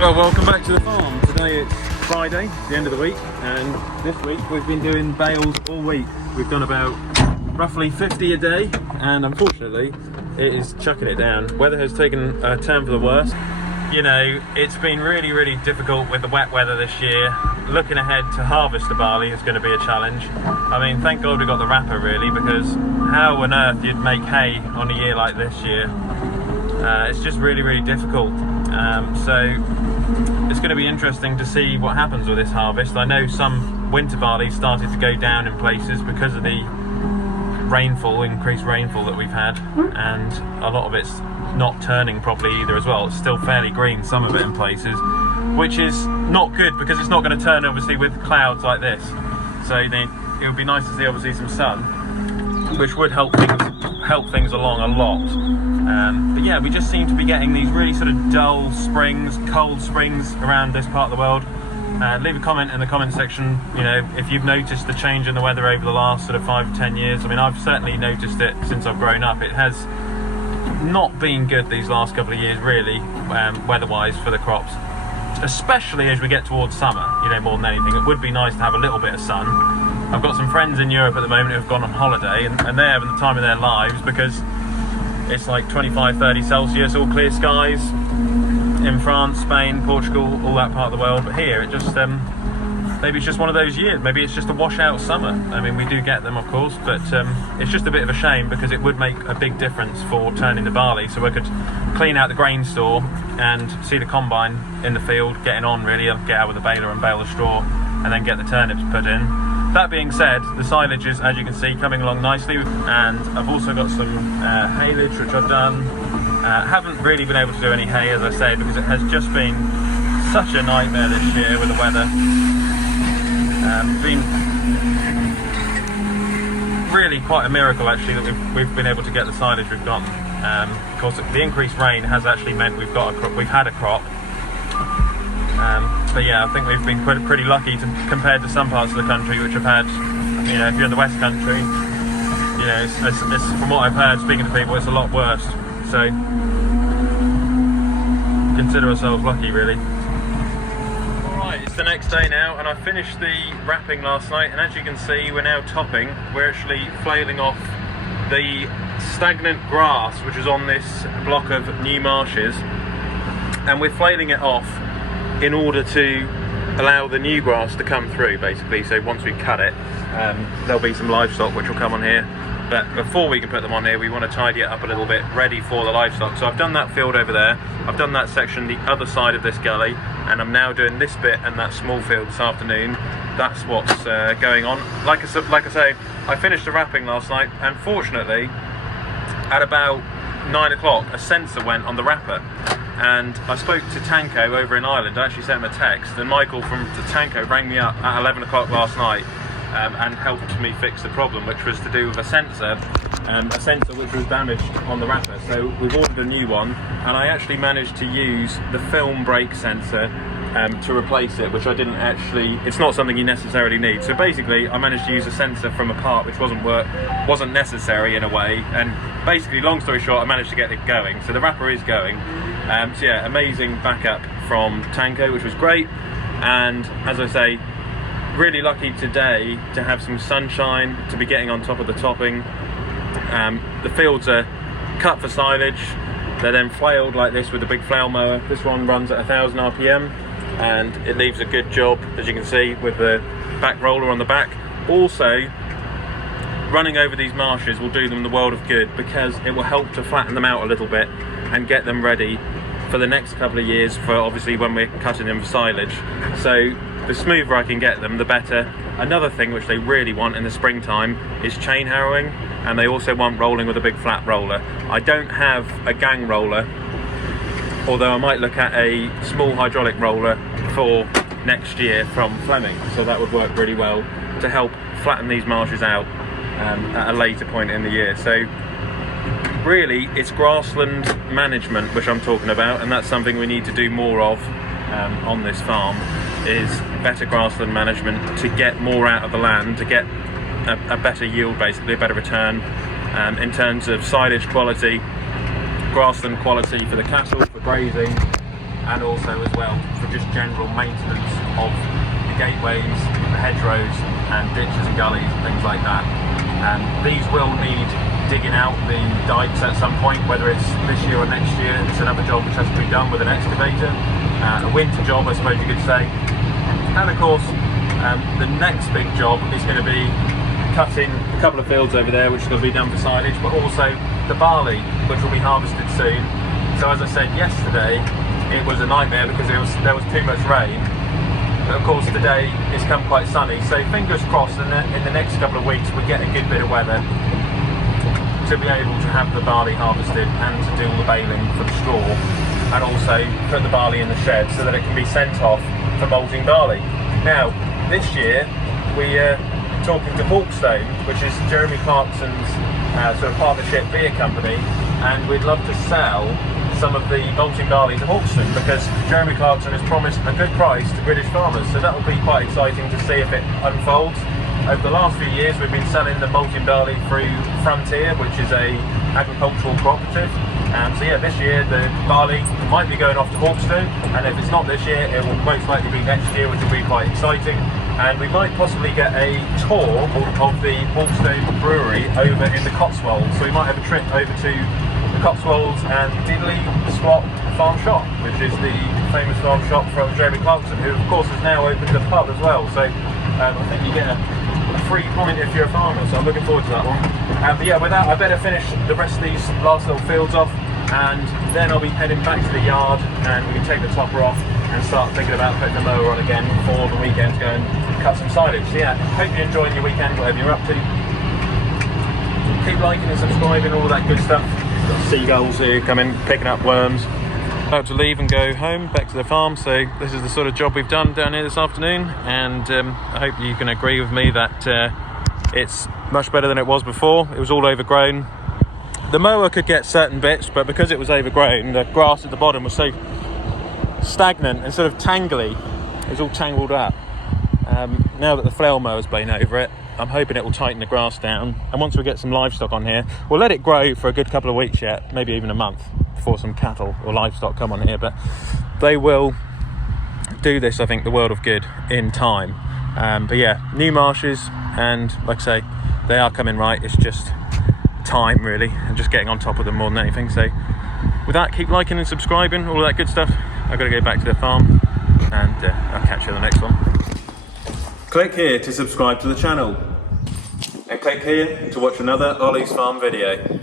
Well, welcome back to the farm. Today it's Friday, the end of the week, and this week we've been doing bales all week. We've done about roughly 50 a day, and unfortunately it is chucking it down. Weather has taken a turn for the worse. You know, it's been really difficult with the wet weather this year. Looking ahead to harvest the barley is going to be a challenge. I mean, thank God we got the wrapper really, because how on earth you'd make hay on a year like this year? It's just really difficult. So it's going to be interesting to see what happens with this harvest. I know some winter barley started to go down in places because of the rainfall, increased rainfall that we've had, and a lot of it's not turning properly either as well. It's still fairly green, some of it in places, which is not good because it's not going to turn obviously with clouds like this. So it would be nice to see obviously some sun, which would help things along a lot. But yeah, we just seem to be getting these really sort of dull springs, cold springs around this part of the world. Leave a comment in the comment section, you know, if you've noticed the change in the weather over the last sort of 5 to 10 years. I mean, I've certainly noticed it since I've grown up. It has not been good these last couple of years really, weather-wise for the crops, especially as we get towards summer, you know, more than anything. It would be nice to have a little bit of sun. I've got some friends in Europe at the moment who've gone on holiday, and they're having the time of their lives because it's like 25-30 Celsius, all clear skies in France, Spain, Portugal, all that part of the world. But here it just maybe it's just one of those years. Maybe it's just a washout summer. I mean, we do get them of course, but it's just a bit of a shame because it would make a big difference for turning the barley. So we could clean out the grain store and see the combine in the field getting on really, get out with the baler and bale the straw and then get the turnips put in. That being said, the silage is, as you can see, coming along nicely, and I've also got some haylage which I've done. Haven't really been able to do any hay, as I say, because it has just been such a nightmare this year with the weather. Been really quite a miracle actually that we've been able to get the silage we've gotten. Of course, the increased rain has actually meant we've had a crop. But yeah, I think we've been pretty lucky compared to some parts of the country which have had, you know, if you're in the West Country, you know, it's from what I've heard speaking to people, it's a lot worse. So consider ourselves lucky really. Alright, it's the next day now, and I finished the wrapping last night, and as you can see we're now topping. We're actually flailing off the stagnant grass which is on this block of new marshes, and we're flailing it off in order to allow the new grass to come through basically. So once we cut it, there'll be some livestock which will come on here, but before we can put them on here we want to tidy it up a little bit, ready for the livestock. So I've done that field over there, I've done that section the other side of this gully, and I'm now doing this bit and that small field this afternoon. That's what's going on. Like I say, I finished the wrapping last night, and fortunately at about 9 o'clock a sensor went on the wrapper, and I spoke to Tanko over in Ireland. I actually sent him a text, and Michael from Tanko rang me up at 11 o'clock last night and helped me fix the problem, which was to do with a sensor which was damaged on the wrapper. So we've ordered a new one, and I actually managed to use the film brake sensor to replace it, which I didn't actually, it's not something you necessarily need. So basically I managed to use a sensor from a part which wasn't necessary in a way, and basically long story short I managed to get it going. So the wrapper is going. So yeah, amazing backup from Tanko, which was great. And as I say, really lucky today to have some sunshine, to be getting on top of the topping. The fields are cut for silage, they're then flailed like this with a big flail mower. This one runs at 1000 RPM and it leaves a good job, as you can see, with the back roller on the back. Also, running over these marshes will do them the world of good, because it will help to flatten them out a little bit and get them ready for the next couple of years, for obviously when we're cutting them for silage. So the smoother I can get them, the better. Another thing which they really want in the springtime is chain harrowing, and they also want rolling with a big flat roller. I don't have a gang roller, although I might look at a small hydraulic roller for next year from Flailing, so that would work really well to help flatten these marshes out at a later point in the year. So really it's grassland management which I'm talking about, and that's something we need to do more of on this farm, is better grassland management to get more out of the land, to get a better yield, basically a better return in terms of silage quality, grassland quality for the cattle, for grazing, and also as well for just general maintenance of the gateways, the hedgerows and ditches and gullies and things like that. These will need digging out the dikes at some point, whether it's this year or next year. It's another job which has to be done with an excavator, a winter job I suppose you could say. And of course the next big job is going to be cutting a couple of fields over there which is going to be done for silage, but also the barley which will be harvested soon. So as I said yesterday, it was a nightmare because there was too much rain, but of course today it's come quite sunny, so fingers crossed in the next couple of weeks we get a good bit of weather to be able to have the barley harvested and to do all the baling for the straw, and also put the barley in the shed so that it can be sent off for malting barley. Now this year we're talking to Hawkstone, which is Jeremy Clarkson's sort of partnership beer company, and we'd love to sell some of the malting barley to Hawkstone because Jeremy Clarkson has promised a good price to British farmers, so that will be quite exciting to see if it unfolds. Over the last few years we've been selling the malting barley through Frontier, which is a agricultural cooperative. So yeah, this year the barley might be going off to Hawkstone, and if it's not this year it will most likely be next year, which will be quite exciting. And we might possibly get a tour of the Hawkstone brewery over in the Cotswolds, so we might have a trip over to the Cotswolds and Diddley Squat Farm Shop, which is the famous farm shop from Jeremy Clarkson, who of course has now opened a pub as well. So I think you get a free point if you're a farmer, so I'm looking forward to that one. But yeah, with that I better finish the rest of these last little fields off, and then I'll be heading back to the yard and we can take the topper off and start thinking about putting the mower on again for the weekend to go and cut some silage. So yeah, hope you're enjoying your weekend, whatever you're up to. Keep liking and subscribing, all that good stuff. Got seagulls here coming, picking up worms. About to leave and go home, back to the farm, so this is the sort of job we've done down here this afternoon, and I hope you can agree with me that it's much better than it was before. It was all overgrown. The mower could get certain bits, but because it was overgrown, the grass at the bottom was so stagnant and sort of tangly, it was all tangled up. Now that the flail mower's been over it, I'm hoping it will tighten the grass down, and once we get some livestock on here, we'll let it grow for a good couple of weeks yet, maybe even a month, before some cattle or livestock come on here, but they will do this, I think, the world of good in time. But yeah, new marshes, and like I say, they are coming right. It's just time really, and just getting on top of them more than anything. So with that, keep liking and subscribing, all of that good stuff. I've got to go back to the farm, and I'll catch you on the next one. Click here to subscribe to the channel, and click here to watch another Olly's Farm video.